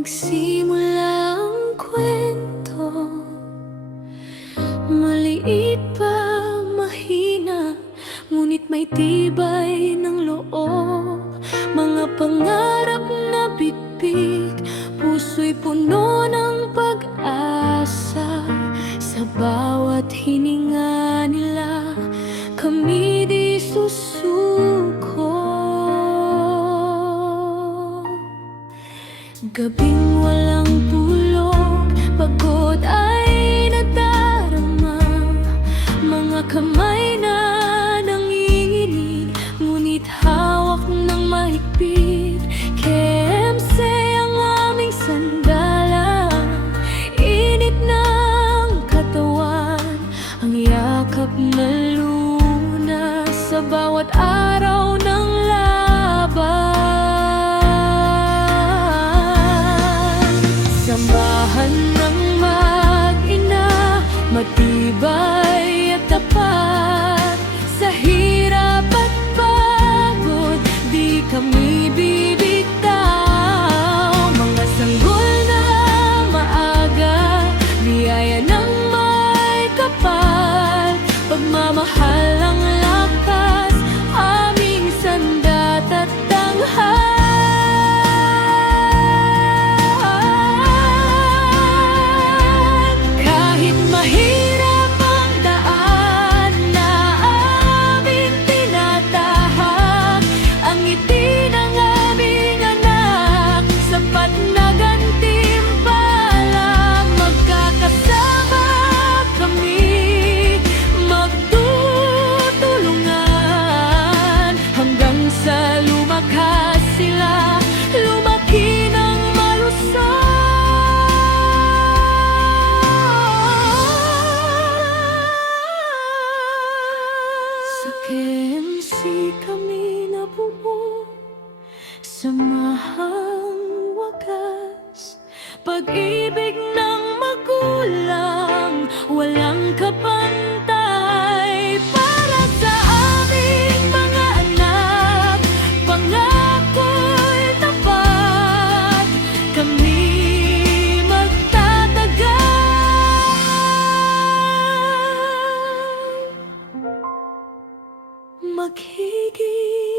nagsimula ang kwento. Maliit pa, mahina, ngunit may tibay ng loob. Mga pangarap na bitbig, puso'y puno ng pag-asa. Sa bawat hininga nila, kami di susuko. Gabing walang tulog, pagod ay nadarama. Mga kamay na nanginginig, ngunit hawak ng mahigpit. KMC ang aming sandala, init ng katawan, ang yakap na luna sa bawat araw ng laban. Samahan ng mag-ina, matibay at tapat. Sa hirap at pagod, di kami bibitaw. Mga sanggol na maaga, biyaya ng may kapal. Pagmamahal ang lakas, aming sandat at tanghal. Mahirap ang daan na aming tinatahak, ang ngiti ng aming anak, sapat na gantimpala. Magkakasama kami, magtutulungan, hanggang sa lumakas sila, lumaki ng malusog. Sa KMC kami nabuo, samahang wagas, pag-ibig ng magulang, walang kapantay. Para sa aming mga anak, pangako'y tapat, kami magtatagal, maghigit.